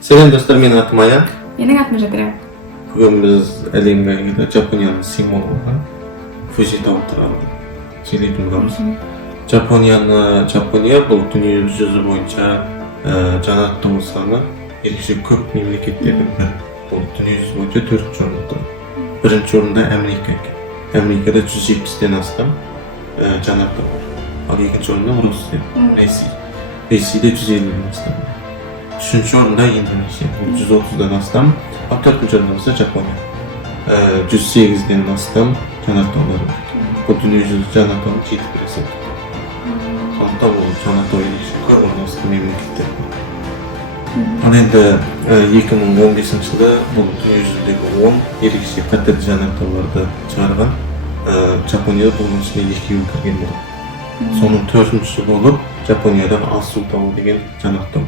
Selam dostlar, men adım Aya. Mening atim Jadira. Bugün biz Elenga'da Japonya'nın simvolu olan Fuji Tao turалы söyleyip duramiz. Japoniya bu dünya yüzü boyunca janat tao sani erkişe köp memleketlerden biri. Bu dünya yüzü boyunca 4. orunda turadi. Birinchi o'rinda Amerika. Amerikada 170'den astam janat tao var. Al ikinci o'rinda Rossiya, Rossiyada 150'den astam. Üçüncü orunda Indonesia, 130'dan astam. Dördüncü orunda ise Japonya, 108'den astam janat taoları var. Bu dünya yüzü janat tao'nun 7%. Sonunda bu janat tao erişi köp astam memleketler var. Ал енді 2015-жылы бұл дүние жүзіндегі 10 ерекше қатерлі жанар тауларды шығарған Жапонияда бұның ішіне 2 кірген болды. Соның 4-ші болып Жапониядағы Асу тауы деген жанар тау.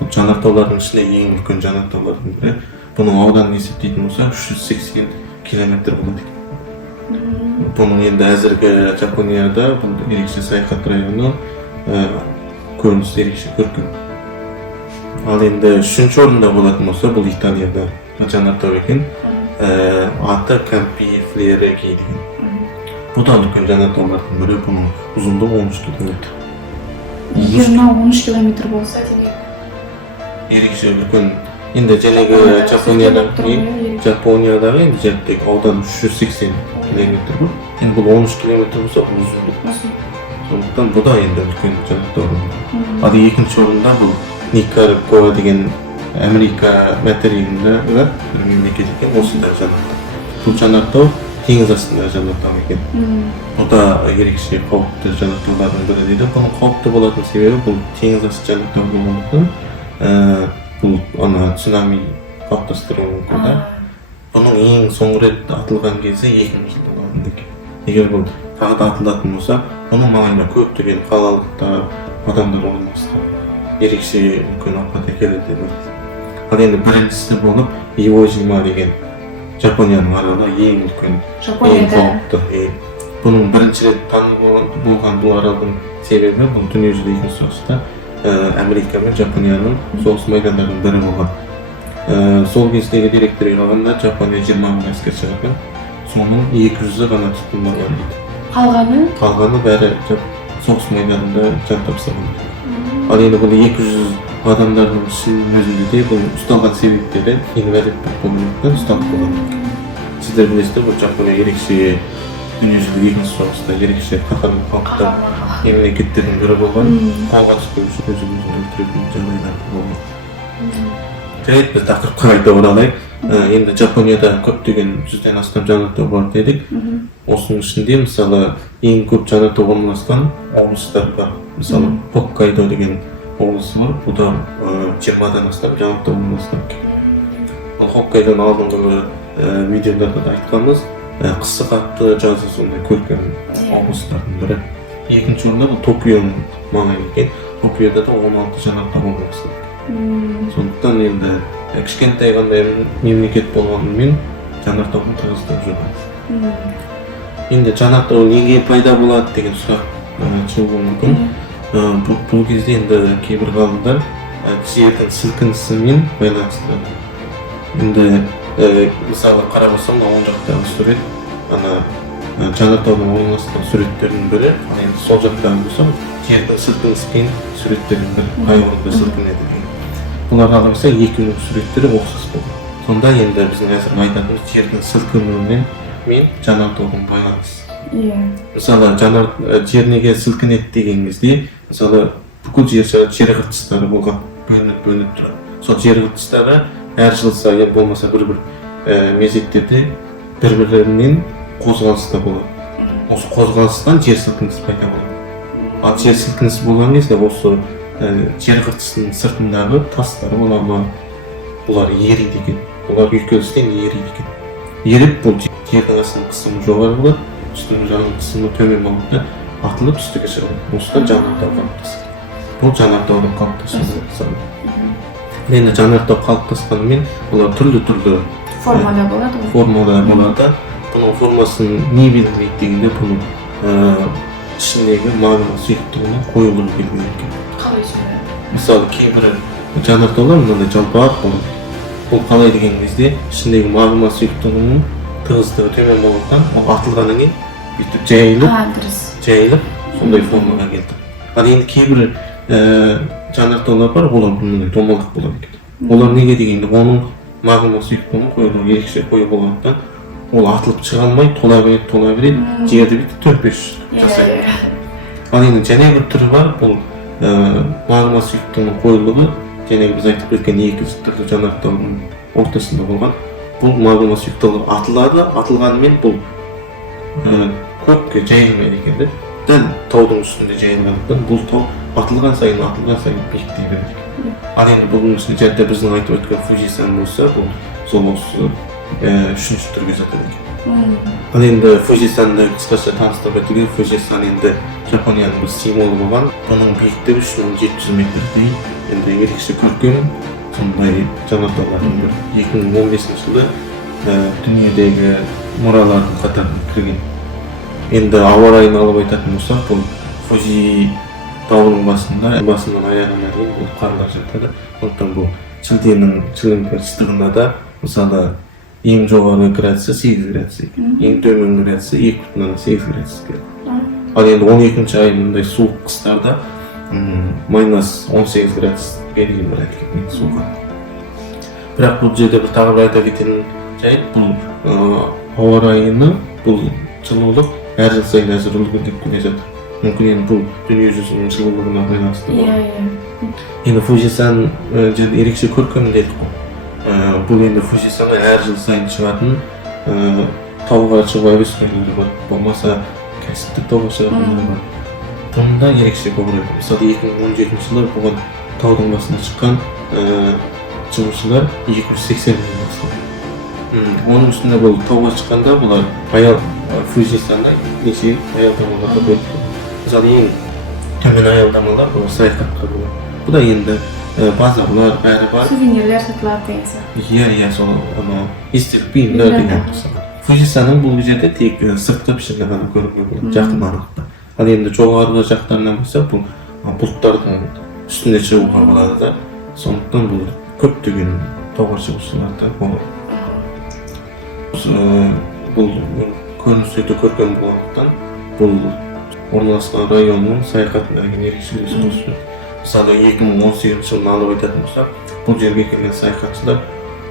Бұл жанар таулардың ішінде ең үлкен жанар таулардың бірі. Бұның ауданын есептейтін болса 380 километр болады екен. Бұның енді әзіргі Жапонияда бұл ерекше саяхат районы көрінісі ерекше көркем. Ал енді 3-ші орында болатын болса, бұл Италияда жанар тау екен. Аты Кампи Флереги деген. Бұдан үлкен жанар таулардың бірі, бұның ұзындығы 13 километр. Егер мына 13 километр болса, демек Ерекше үлкен. Енді жаңағы Жапониядағы енді жәрттегі аудан 380 километр бар. Енді бұл 13 километр болса, ұзындық. Сондықтан бұл да енді үлкен жанар тау. Ал екінші орында бұл Никарагуа деген Америка материалында бір мемлекет екен, осында жанар тау. Бұл жанар тау теңіз астында жанар тау екен. Бұл да ерекше қауіпті жанар таулардың бірі дейді. Бұның қауіпті болатын себебі бұл теңіз асты жанар тау болғандықтан бұл цунами қалыптастыруы мүмкін да. Бұның ең соңғы рет атылған кезі 2000 жылда болған екен. Егер бұл тағы да атылатын болса, бұның маңайына көптеген қалалықтар, адамдар орналасқан. Ерекше үлкен апат әкеледі деп айтады. Ал енді біріншісі болып Ивожима деген Жапонияның аралы ең үлкен, ең қауіпті. Бұның бірінші рет танылған бұл аралдың себебі бұл дүниежүзілік екінші соғыста Америка мен Жапонияның соғыс майдандарының бірі болған. Сол кездегі деректерге қарағанда Жапония 20 мың әскер шығарған, соның 200-і ғана тұтқындалған дейді. Қалғаны бәрі соғыс майданында жан тапсырған. Ал енді бұл 200 адамдардың ішінің өзінде де бұл ұсталған себептері инвалидтік болғандықтан ұсталып болған. Сіздер білесіздер, бұл Жапония ерекше дүниежүзілік екінші соғыста ерекше қаһарлы халықтар мемлекеттердің бірі болған. Қорғаныс күші өзін өлтіретін жағдайлар болған. Жарайды, біз тақырыпқа қайта оралайық. Енді Жапонияда көптеген 100-ден астам жанар тау бар дедік. Осының ішінде мысалы ең көп жанар тау орналасқан облыстар бар. Мысалы Хоккайдо деген облыс бар. Бұда 20-дан астам жанар тау орналасқан. Ал Хоккайдоның алдыңғы видеоларда да айтқанбыз, қысы қатты, жазы сондай көркем облыстардың бірі. Екінші орында бұл Токионың маңайы екен. Токиода да 16 жанар тау орналасқан. Сондықтан енді кішкентай ғана мемлекет болғанымен жанар тауын тығыздап жүрген. Енді жанар тау неге пайда болады деген сұрақ шығуы мүмкін. Бұл кезде енді кейбір ғалымдар жердің сілкінісімен байланыстырады. Енді мысалы қарап отырсам, оң жақтағы сурет, жанар таудың орналасқан суреттердің бірі, енді сол жақтағы болса, жердің сілкінісімен суреттердің бірі, қай орында сілкінеді. Бұларға қараса екеуінің суреттері ұқсас болды. Сонда енді біздің әзір айтатынымыз жердің сілкінуімен жанар таудың байланысы. Мысалы жер неге сілкінеді деген кезде, мысалы бүкіл жер қыртыстары болған, бөлініп тұрады. Сол жер қыртыстары әр жыл сайын болмаса бір мезеттерде бір-бірлерінен қозғалыста болады. Осы қозғалыстан жер сілкінісі пайда болады. Ал жер сілкінісі болған кезде осы жер қыртысының сыртындағы тастар бола ма, бұлар ериді екен. Бұлар үйкелістен ериді екен. Еріп бұл жердің астының қысымы жоғары болады, үстінің жағының қысымы төмен болады, атылып үстіге шығады. Осыдан жанар тау қалыптасады. Бұл жанар таудың қалыптасуы. Енді жанар тау қалыптасқанымен бұлар түрлі формада болады. Бұның формасын не белгілейді дегенде бұның ішіндегі магма сұйықтығының қоюлығы белгілейді екен. Қалай сөйледі? Мысалы кейбір жанартаулар мынандай жалпак болот. Бул калай деген кезде ичиндеги магма сұйыктыгынын тыгыздыгы төмөн болгондуктан ал атылгандан кийин бүтүп жайылып сондай формага келди. Ал эми кээ бир жанартаулар бар, булар мындай домалак болот экен. Олар неге дегенде онун магма сұйыктыгынын коюлугу эркише кою болгондуктан ол атылып чыга алмай тола берет, жерди бүтүп 4-5 жасайт. Ал эми жана бир түрү бар, бул магма сұйыктыгынын коюлугу және біз айтып кеткен екі түрлі жанартаудың ортасында болған. Бұл магма сұйыктығы атылады, атылғанымен бұл көкке жайылмайды екен. Дәл таудың үстінде жайылғандықтан бұл тау атылған сайын биіктей береді екен. Ал енді бұның ішінде жәдде біздің айтып өткен Фужисан болса, бұл сол осы үшінші түрге жатады екен. Ал енді Фужисанды қысқаша таныстырып өтуге, Фужисан енді Жапонияның бір символы болған. Бұның биіктігі 3700 метрдей. Енді ерекше көркем, сондай жанартаулардың бір 2015 жылы дүниедегі мұралардың қатарына кірген. Енді ауа райын алып айтатын болсақ, бұл Фужи тауының басынан аяғына дейін бұл қарлар жатады. Сондықтан бұл шілденің шіліңгір ыстығында да, мысалы, ең жоғары градусы 8 градус екен, ең төмен градусы 2,8 градус екен. Ал енді 12 ай мындай суық қыстарда -18 градусқа дейін барады екен суға. Бірақ бұл жерде бір тағы бір айта кететін жайт, бұл ауа райыны, бұл жылулық әр жыл сайын әзірлігі деп келе жатыр. Мүмкін енді бұл дүние жүзінің жылулығына байланысты бар. Енді Фужисан жерде ерекше көркем дедік қой. Бұл енді Фужисанға әр жыл сайын шығатын тауға шығу әуесқойлары бар, болмаса кәсіптік тауға шығатындары бар. Бұнда ерекше көбірек. Мысалы 2017 жылы бұған таудың басына шыққан шығушылар 280 миллион бастады. Оның үстінде бұл тауға шыққанда бұлар Фужисанға неше аялдамаларға бөлінді. Мысалы ең төмен аялдамалар бұл саяхатқа болады. Бұл да енді базарлар бәрі бар. Сувенирлер сатылады деген сияқты. Иә, сол естелік бұйымдар деген мысалы. Фужисанның бұл жерде тек сыртқы пішіні ғана көруге болады, жақын аралықта. Ал енді жоғарғы жақтарынан болсақ, бұл бұлттардың үстінде шығуға болады да. Сондықтан бұл көптеген тауға шығушыларда болады. Бұл көрініс өте көркем болғандықтан, бұл орналасқан районның саяхатына ерекше үлес қосып жүр. Мысалы 2018 жылын алып айтатын болсақ, бұл жерге келген саяхатшылар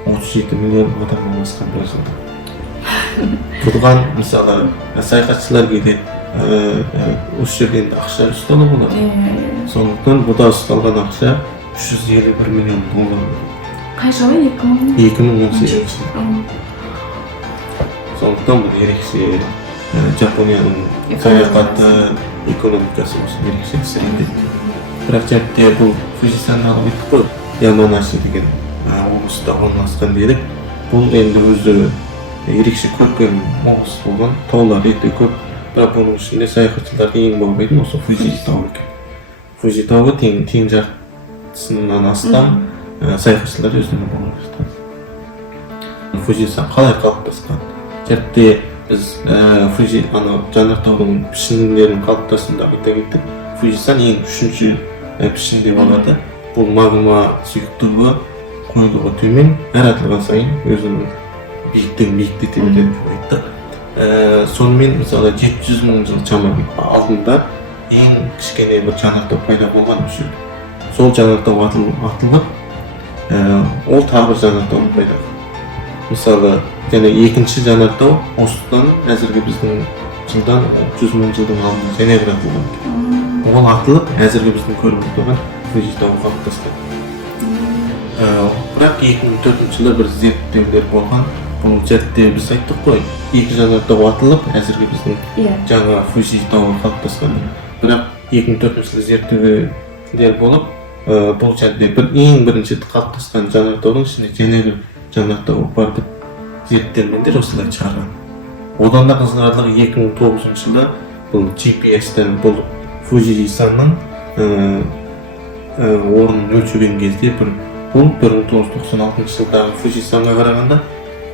37 миллион адамнан асқан болса. Бұған мысалы саяхатшылар келеді, осы жерде енді ақша ұсталу болады. Сондықтан бұда ұсталған ақша 351 миллион доллар. Қай жылы? 2018 жылы. Сондықтан бұл ерекше Жапонияның саяхаты, экономикасы болсын ерекше кісірейді. Бірақ жәтте бұл Фужисанды алып еттік қой, Яманаши деген облыста орналасқан дедік. Бұл енді өзі ерекше көркем облыс болған, таулар өте көп. Бірақ оның ішінде саяхатшыларға ең болмайтын осы Фужи тауы екен. Фужи тауы тең жартысынан астам саяхатшылар өздеріне болып жатқан. Фужисан қалай қалыптасқан? Жәтте біз Фужи жанартаудың пішіндерінің қалыптасында айта кеттік. Фужисан ең үшінші пішін деп алады. Бұл магма сұйықтығы қоюлығы төмен, әр атылған сайын өзінің биіктете береді деп айттық. Сонымен мысалы 700 мың жыл шамамен алдында ең кішкене бір жанартау пайда болған осы. Сол жанартау атылып, ол тағы бір жанартау пайда болды. Мысалы, және екінші жанартау осыдан әзірге біздің жылдан 100 мың жылдың алдында және бір атылған. Ол атылып, әзірге біздің көріп отырған Фужи тауы қалыптасқан. Бірақ 2004 жылы бір зерттеулер болған. Бұл жерде біз айттық қой, екі жанартау атылып, әзірге біздің жаңа Фужи тауы қалыптасқан. Бірақ 2004 жылы зерттеулер болып, бұл жерде ең бірінші қалыптасқан жанартаудың ішінде және бір жанартау бар деп зерттелгендер осылай шығарған. Одан да қызығарлығы 2009 жылы бұл GPS-тен бұл Фужисанның орнын өлшеген кезде бұл 1996 жылдағы Фужисанға қарағанда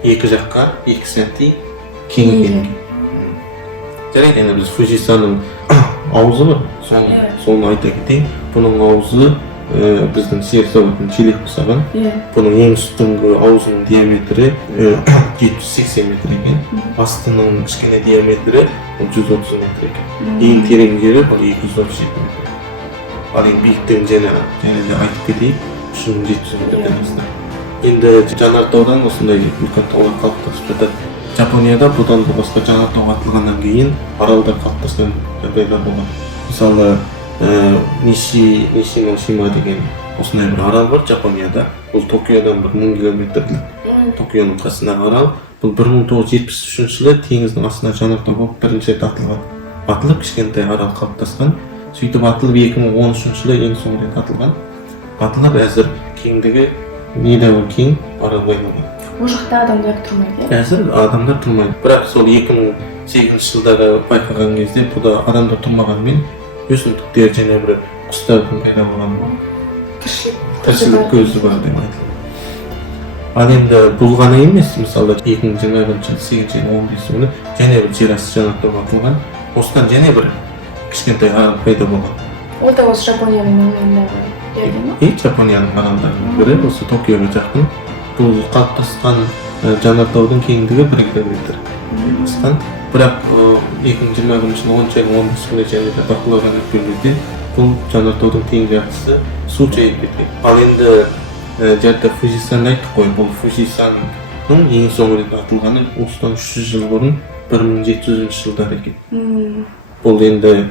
екі жаққа екі сәтте кеңейген. Жарайды, енді біз Фужисанның аузы бар, соны айта кетейін. Бұның аузы біздің сиыр сауытын челек ұқсаған. Бұның ең үстіңгі аузының диаметрі 780 метр екен. Астының кішкене диаметрі 130 метр екен. Ең терең жері бұл 237 метр. Ал ең биіктігін және де айтып кетейік, 3700 метрден астам. Енді жанартаудан осындай үлкен таулар қалыптасып жатады. Жапонияда бұдан басқа жанартау атылғаннан кейін аралдар қалыптасқан жағдайлар болған. Мысалы, Нишимошима деген осындай бір арал бар Жапонияда. Бұл Токиодан 1000 километрлік Токионың қасындағы арал. Бұл 1973 жылы теңіздің астына жанартау болып бірінші рет атылған. Атылып кішкентай арал қалыптасқан. Сөйтіп атылып 2013 жылы ең соңғы рет атылған. Атылып әзір кеңдігі недәуір кең аралға айналған. Ол жақта адамдар тұрмайды. Әзір адамдар тұрмайды. Бірақ сол 2008 жылдары байқаған кезде бұда адамдар тұрмағанымен өсімдіктер және бір құстардың пайда болған тіршілік көзі бар деп айтылады. Ал енді бұл ғана емес, мысалы 2020 жылы 8-15 күні және бір жер асты жанартауға атылған. Осыдан және бір кішкентай арал пайда болған. Ол да осы Жапонияның маңайындағы жерде ме? Жапонияның аралдарының бірі, осы Токиоға жақын. Бұл қалыптасқан жанартаудың кеңдігі 1 километр. Бірақ 2020 жылы 10 айдың 15 күні және де бақылаудан өткен кезде бұл жанартаудың тең жартысы су шайып кеткен. Ал енді жарты Фужисанды айттық қой, бұл Фужисанның ең соңғы рет атылғаны осыдан 300 жыл бұрын 1700 жылдар екен. Бұл енді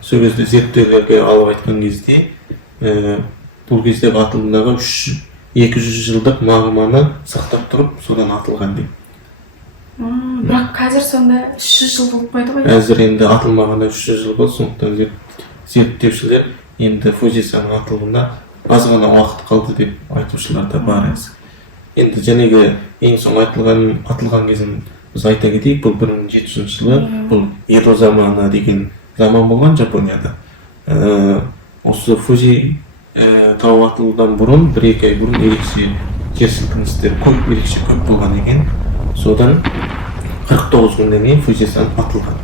сол кезде зерттеулерге алып айтқан кезде бұл кездегі атылымдағы 200 жылдық мағыманы сақтап тұрып, содан атылған дейм. Бірақ қазір сонда 300 жыл болып қойды ғой? Әзір енді атылмағанда 300 жыл болды, сондықтан зерттеушілер енді Фужисанның атылуына аз ғана уақыт қалды деп айтушылар да бар әзір. Енді жәнегі ең соң атылған кезін біз айта кетейік, бұл 1700 жылы, бұл Эдо заманы деген заман болған Жапонияда. Осы Фужи тау атылудан бұрын, 1-2 ай бұрын ерекше жер сілкіністер ерекше көп болған екен. Содан 49 күннен кейін Фужисан атылған.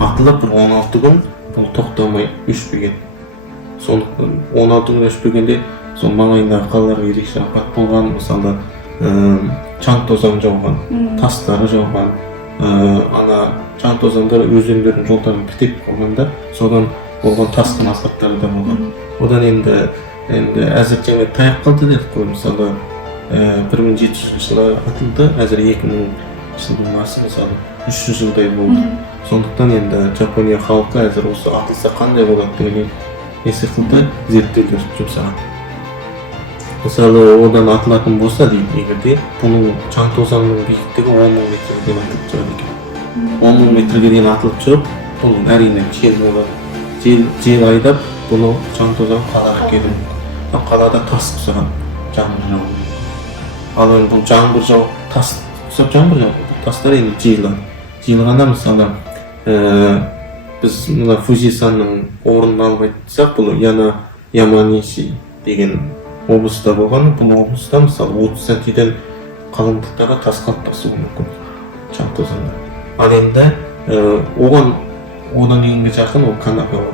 Атылып бір 16 күн бұл тоқтамай өшпеген. Сондықтан 16 күн өшпегенде сол маңайындағы қалаларға ерекше апат болған. Мысалы чаң тозаң жауған, тастары жауған, чаң тозаңдар өзендердің жолдарын бітеп қалғанда, содан болған тасқын апаттары да болған. Одан енді әзір жаңа таяп қалды дедік қой, мысалы 1700 жылы атылды, әзір 2000 жылдың асы мысалы 300 жылдай болды. Сондықтан енді Жапония халқы әзір осы атылса қандай болады деген секілді зерттеулер жұмсаған. Мысалы одан атылатын болса дейді, егерде бұның чаң тозаңның биіктігі 10.000 метрге дейін атылып шығады екен. 10.000 метрге дейін атылып шығып, бұл әрине жел болады. Жел айдап бұны чаң тозаң қалаға келу. Қалада тас құсаған жаңбыр жауы. Ал енді бұл жаңбыр жау, тас құсап жаңбыр жауы. Тастар енді жиылады. Жиылғанда мысалы біз мына Фужисанның орнын алып айтсақ, бұл Яманиши деген облыста болған. Бұл облыста мысалы 30 сантиден қалыңдықтағы тас қалыптасуы мүмкін чаң тозаңда. Ал енді одан кейінгі жақын ол Канагава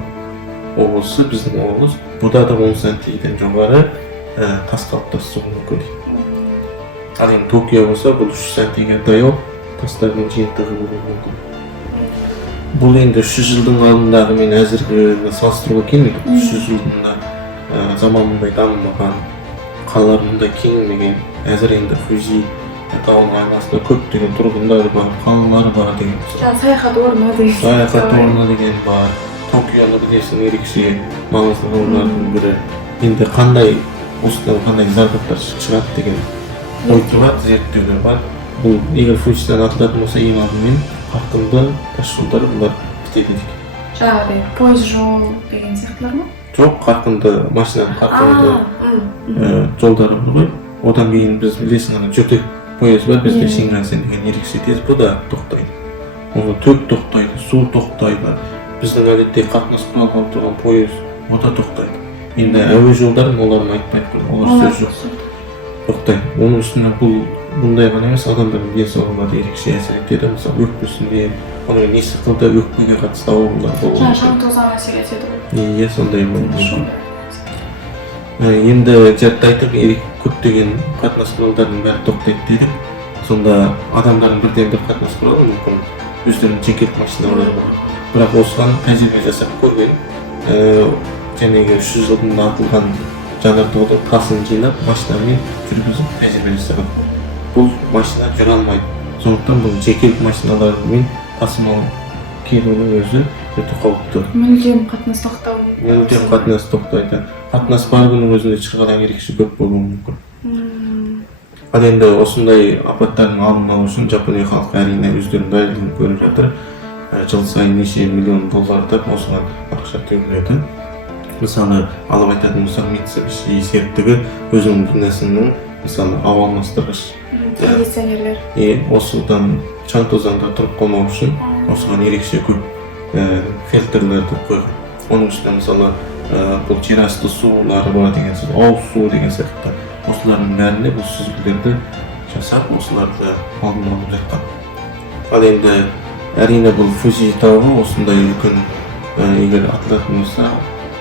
облысы, біздің облыс. Бұда да 10 сантиден жоғары тас қалыптасуы мүмкін. Ал енді Токио болса, бұл 3 сантиге даяу тастардың жиынтығы болуы мүмкін. Бұл енді 300 жылдың алдындағы мен әзіргі салыстыруға келмейді. 300 жылдың заман мұндай дамымаған, қалалар мұндай кеңмеген, әзір енді Фужи тауының айналасында көптеген тұрғындар бар, қалалар бар деген. Саяхат орны деген бар. Токионы білесің ерекше маңызды қалалардың бірі. Енді қандай осыдан қандай зардаптар шығады деген ойытылған зерттеулер бар. Бұл егер Фужисан атылатын болса, ең алдымен қарқынды тас жолдары бұлар бітеді екен. Жаңағыдай пойыз жол деген сияқтылар ма? Жоқ, қарқынды машинаның қарқынды жолдары бар ғой. Одан кейін біз білесің ана жүрдек пойыз бар, бізде Шинкансен деген ерекше тез, бұл да тоқтайды. Оны төк тоқтайды, су тоқтайды. Біздің әдетте қатынас құралған тұрған пойыз, ол да тоқтайды. Енді әуе жолдарын оларын айтпайды, олар сөз жоқ. Тоқтайды. Оның үстіне бұндай ғана емес, адамдардың денсаулығына да ерекше әсер етеді. Мысалы өкпесінде, оның не сықылды өкпеге қатысты аурулар болуы мүмкін. Шаң тозаң әсер етеді ғой. Сондай болуы мүмкін. Endi jarda aytып erik көптөгөн катнаш куралдардын баары токтойт дедик. Сонда адамдардын бирден бир катнаш куралы мүмкүн өздөрүнүн жеке машиналары бар. Бирок осуган тажрыйба жасап көргөн. Жанагы 300 жылдын атылган жанартоодун тасын жыйнап машинаны жүргүзүп тажрыйба жасаган. Бул машина жүрө алмайт. Сондуктан бул жеке машиналар менен тасымал керүүнүн өзү өтө кооптуу. Мүлдем катнаш токтоо. Мүлдем катнаш токтойт. Катнаш бар күнүн өзүндө чыргалаң эрикиши көп болушу мүмкүн. Ал энди осундай апаттардын алдын алуу үчүн Жапония халкы әрине өздөрүнүн даярдыгын көрүп жатыр. Жыл сайын нече миллион доллардап осуга акча төлөнөт. Мисалы, алып айтатын болсак, Mitsubishi сеттиги өзүнүн бүнөсүнүн мисалы аба алмаштыргыч Кондиционерлер. Осудан чаң тозаңда туруп калмоо үчүн осуга эрикиши көп фильтрлерди койгон. Онун үстүнө мисалы бул жер асты суулары бар деген сөз, ооз суу деген сыяктуу. Осулардын баарында бул сүзгүлөрдү жасап, осуларды алдын алып жаткан. Ал энди әрине бул Fuji тагы осундай үлкөн эгер атылатын болсо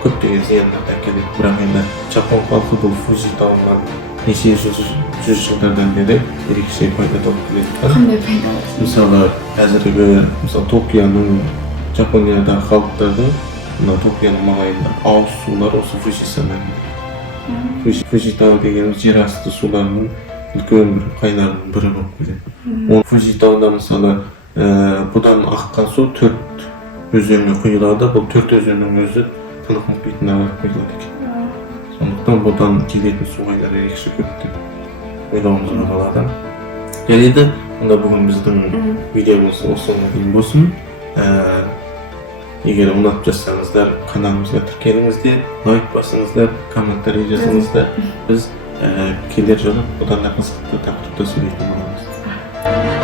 көптөгөн зыяндар келет. Бирок энди Жапон халкы бул Fuji тагынан нече жүз жылдардан бери эрикиши пайда тапып келет. Кандай пайда? Мисалы, азыркы Токионун Жапониядагы халыктардын Токионун магайында ооз суулар осы Fuji саналат. Fuji тагы деген жер асты сууларынын үлкөн бир кайнарынын бири болуп келет. Fuji тагында мисалы будан аккан суу 4 өзөнгө куюлады. Бул 4 өзөнүн өзү Тынык мухитине барып куюлат экен. Сондуктан будан келетін су айлары ерекше көп деп ойлауымызға болады. Келеді, онда бүгін біздің видеомыз осыны дейін болсын. Егер ұнатып жатсаңыздар, каналымызға тіркеліңіздер, лайк басыңыздар, комментарий жазыңыздар. Біз келер жолы бұдан да қызықты тақырыпта сөйлейтін боламыз.